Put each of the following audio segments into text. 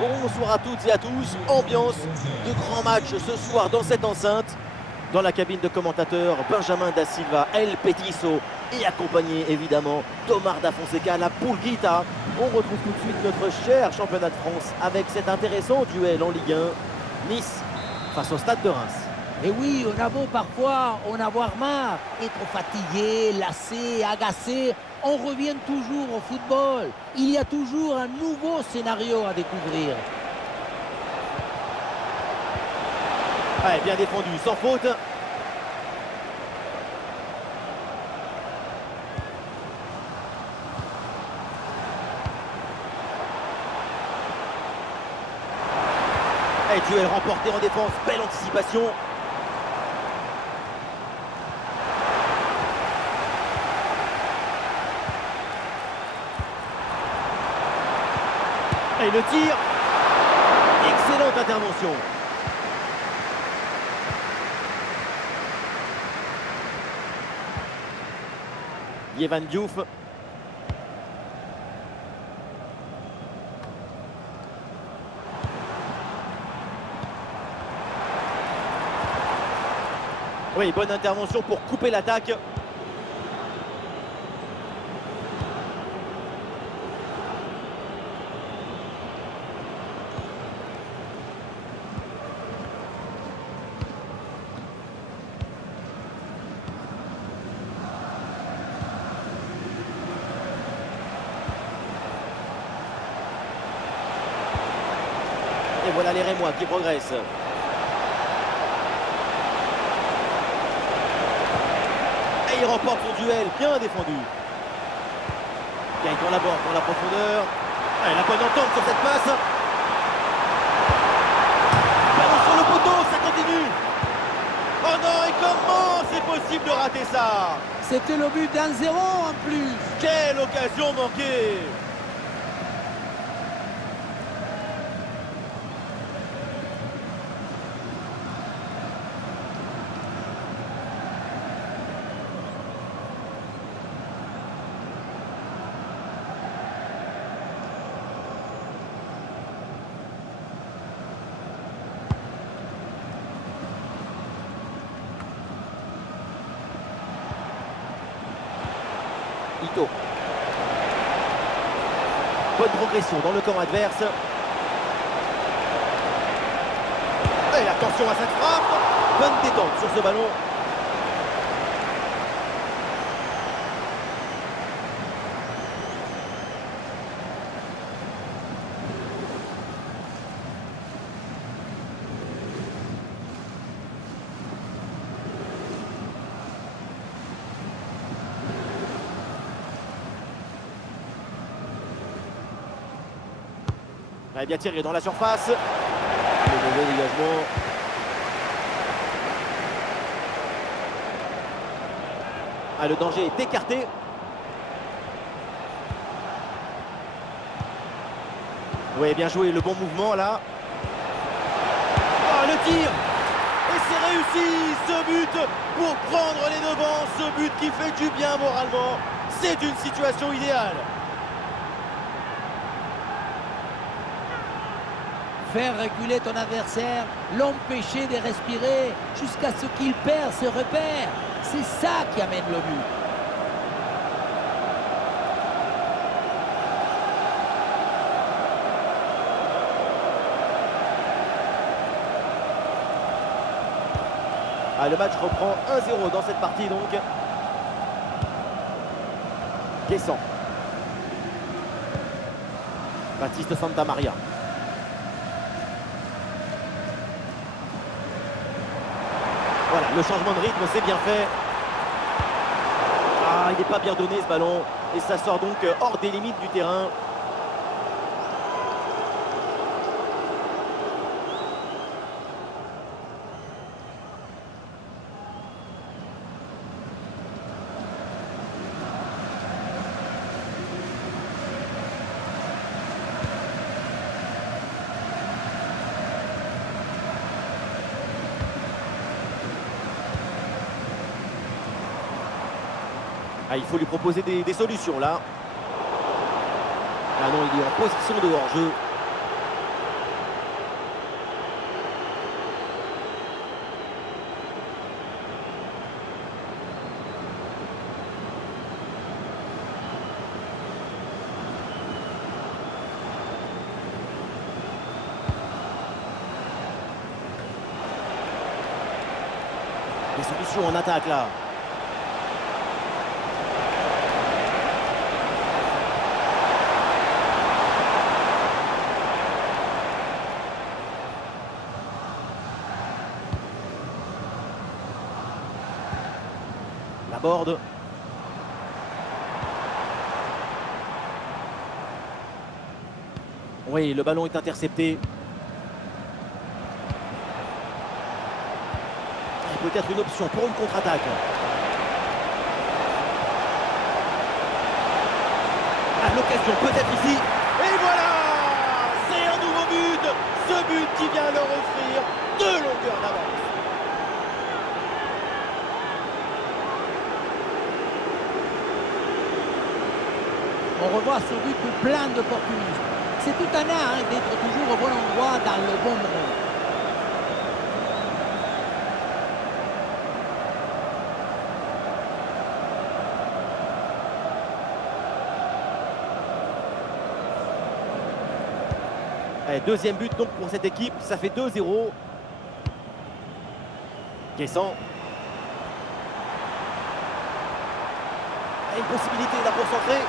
Bonsoir à toutes et à tous. Ambiance de grand match ce soir dans cette enceinte. Dans la cabine de commentateurs, Benjamin da Silva, El Petiso et accompagné évidemment d'Omar da Fonseca, la Pulguita. On retrouve tout de suite notre cher championnat de France avec cet intéressant duel en Ligue 1. Nice face au Stade de Reims. Et oui, on a beau parfois en avoir marre, être fatigué, lassé, agacé, on revient toujours au football. Il y a toujours un nouveau scénario à découvrir. Allez, bien défendu, sans faute. Et duel remporté en défense, belle anticipation. Et le tir. Excellente intervention. Yehvan Diouf. Oui, bonne intervention pour couper l'attaque. Et voilà les Rémois qui progressent. Et il remporte son duel, bien défendu. Gagne dans la borde, dans la profondeur. Et la bonne entente sur cette passe. Ballon sur le poteau, ça continue. Oh non, et comment c'est possible de rater ça? C'était le but d'un 0 en plus. Quelle occasion manquée! Ito. Bonne progression dans le camp adverse. Et attention à cette frappe. Bonne détente sur ce ballon. Elle est bien tiré dans la surface. Le mauvais dégagement. Ah, le danger est écarté. Oui, bien joué, le bon mouvement là. Oh, le tir. Et c'est réussi, ce but pour prendre les devants. Ce but qui fait du bien moralement. C'est une situation idéale. Faire reculer ton adversaire, l'empêcher de respirer jusqu'à ce qu'il perd ses repères. C'est ça qui amène le but. Ah, le match reprend 1-0 dans cette partie donc. Guessant. Baptiste Santamaria. Voilà, le changement de rythme, c'est bien fait. Ah, il n'est pas bien donné ce ballon. Et ça sort donc hors des limites du terrain. Ah, il faut lui proposer des solutions là. Ah non, il est en position de hors-jeu. solution en attaque là. La borde. Oui, le ballon est intercepté. Peut-être une option pour une contre-attaque. À l'occasion peut-être ici. Et voilà! C'est un nouveau but! Ce but qui vient leur offrir 2 longueurs d'avance. On revoit ce but plein d'opportunisme. C'est tout un art d'être toujours au bon endroit dans le bon moment. Allez, deuxième but donc pour cette équipe, ça fait 2-0. Caisson. Une possibilité là pour centrer.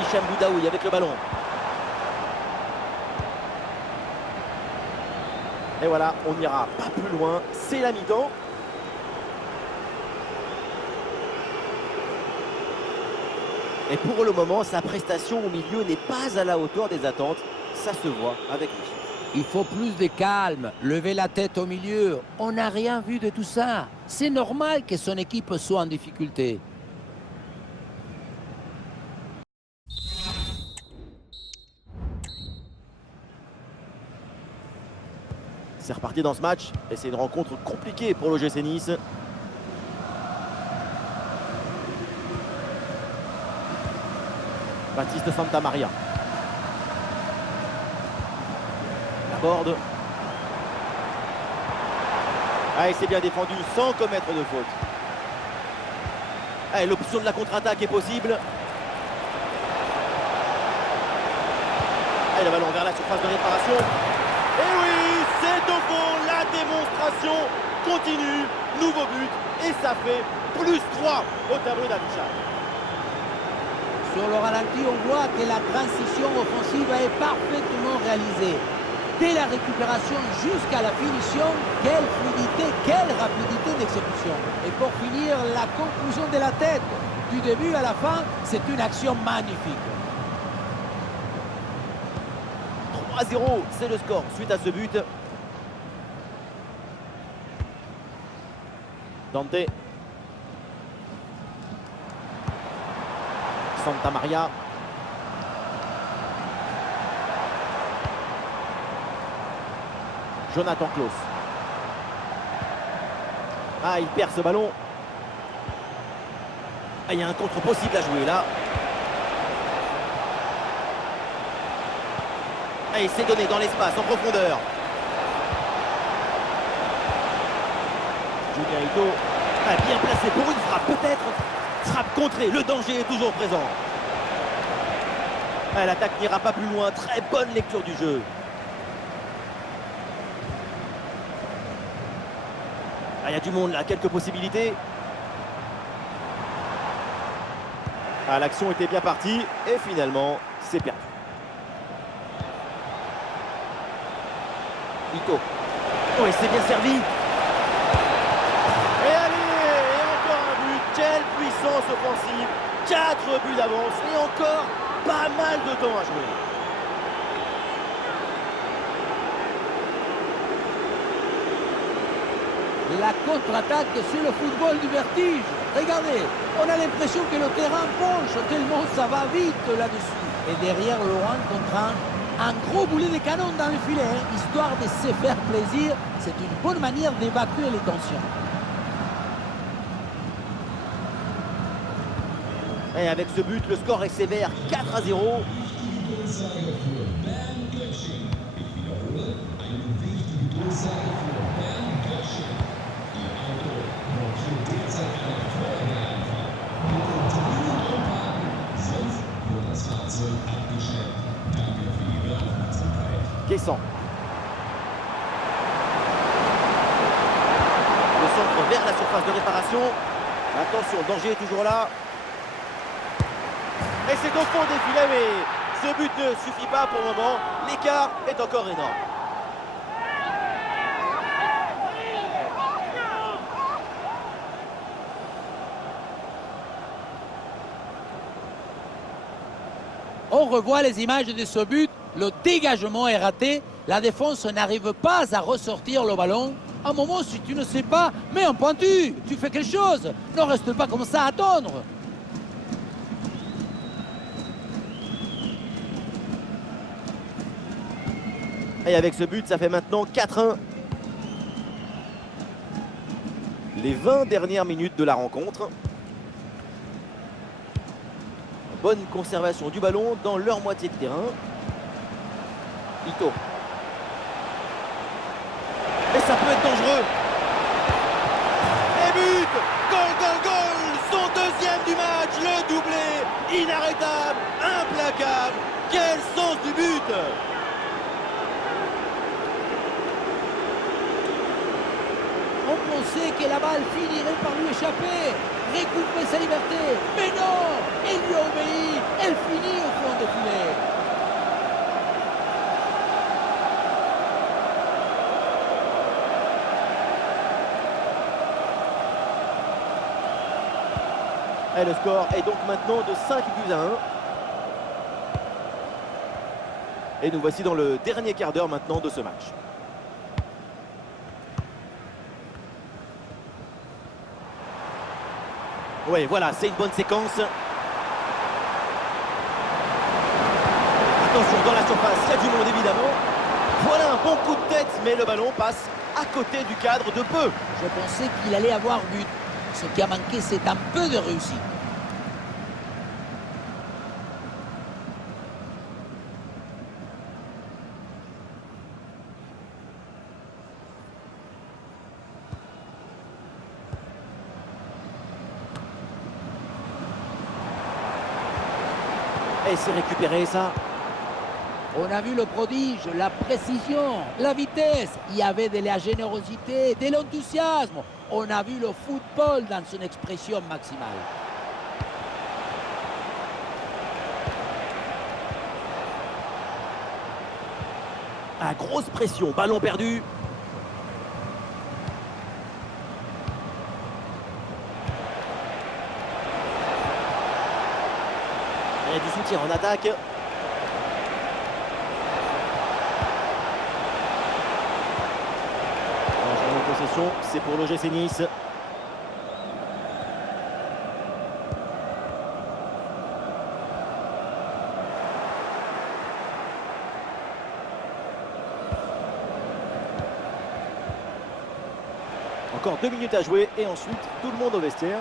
Hicham Boudaoui avec le ballon. Et voilà, on n'ira pas plus loin. C'est la mi-temps. Et pour le moment, sa prestation au milieu n'est pas à la hauteur des attentes. Ça se voit avec lui. Il faut plus de calme, lever la tête au milieu. On n'a rien vu de tout ça. C'est normal que son équipe soit en difficulté. C'est reparti dans ce match. Et c'est une rencontre compliquée pour l'OGC Nice. Baptiste Santamaria. La borde. Ah, et c'est bien défendu sans commettre de faute. Ah, l'option de la contre-attaque est possible. Ah, le ballon vers la surface de réparation. Et oui, c'est au fond la démonstration continue. Nouveau but. Et ça fait +3 au tableau d'affichage. Sur le ralenti, on voit que la transition offensive est parfaitement réalisée. Dès la récupération jusqu'à la finition, quelle fluidité, quelle rapidité d'exécution. Et pour finir, la conclusion de la tête. Du début à la fin, c'est une action magnifique. 3-0, c'est le score suite à ce but. Dante. Santamaria. Jonathan Klaus. Ah, il perd ce ballon. Ah, il y a un contre possible à jouer là. Ah, il s'est donné dans l'espace, en profondeur. Julien Ito. Ah, bien placé pour une frappe, peut-être. Frappe contrée, le danger est toujours présent. Ah, l'attaque n'ira pas plus loin, très bonne lecture du jeu. Ah, il y a du monde là, quelques possibilités. Ah, l'action était bien partie et finalement, c'est perdu. Ito. Oh, et c'est bien servi. Et allez, et encore un but. Quelle puissance offensive. 4 buts d'avance et encore pas mal de temps à jouer. La contre-attaque sur le football du vertige. Regardez, on a l'impression que le terrain penche tellement ça va vite là-dessus. Et derrière, Laurent contraint un gros boulet de canon dans le filet, histoire de se faire plaisir. C'est une bonne manière d'évacuer les tensions. Et avec ce but, le score est sévère, 4-0. Caisson. centre vers la surface de réparation. Attention, le danger est toujours là. Et c'est au fond des filets, mais ce but ne suffit pas pour le moment. L'écart est encore énorme. On revoit les images de ce but. Le dégagement est raté. La défense n'arrive pas à ressortir le ballon. À un moment, si tu ne sais pas, mets un pointu. Tu fais quelque chose. Ne reste pas comme ça à attendre. Et avec ce but, ça fait maintenant 4-1. Les 20 dernières minutes de la rencontre. Bonne conservation du ballon dans leur moitié de terrain. Ito. Et ça peut être dangereux. Et but! Goal, goal, goal! Son deuxième du match, le doublé! Inarrêtable, implacable! Quel sens du but! On pensait que la balle finirait par lui échapper, récupérer sa liberté. Mais non, elle lui obéit, elle finit au fond de filet. Et le score est donc maintenant de 5-1. Et nous voici dans le dernier quart d'heure maintenant de ce match. Oui, voilà, c'est une bonne séquence. Attention, dans la surface, il y a du monde évidemment. Voilà un bon coup de tête, mais le ballon passe à côté du cadre de peu. Je pensais qu'il allait avoir but. Ce qui a manqué, c'est un peu de réussite. Et c'est récupéré ça. On a vu le prodige, la précision, la vitesse. Il y avait de la générosité, de l'enthousiasme. On a vu le football dans son expression maximale. Ah, grosse pression, ballon perdu. Et du soutien en attaque. En possession, c'est pour l'OGC Nice. Encore 2 minutes à jouer et ensuite tout le monde au vestiaire.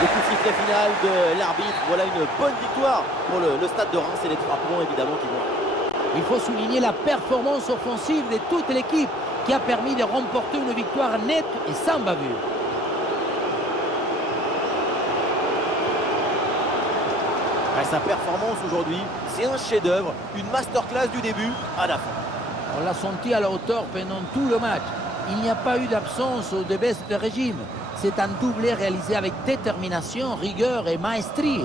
Le coup de sifflet final de l'arbitre. Voilà une bonne victoire pour le stade de Reims et les 3 points évidemment qui vont. Il faut souligner la performance offensive de toute l'équipe qui a permis de remporter une victoire nette et sans bavure. Sa performance aujourd'hui, c'est un chef-d'œuvre, une masterclass du début à la fin. On l'a senti à la hauteur pendant tout le match. Il n'y a pas eu d'absence ou de baisse de régime. C'est un doublé réalisé avec détermination, rigueur et maestrie.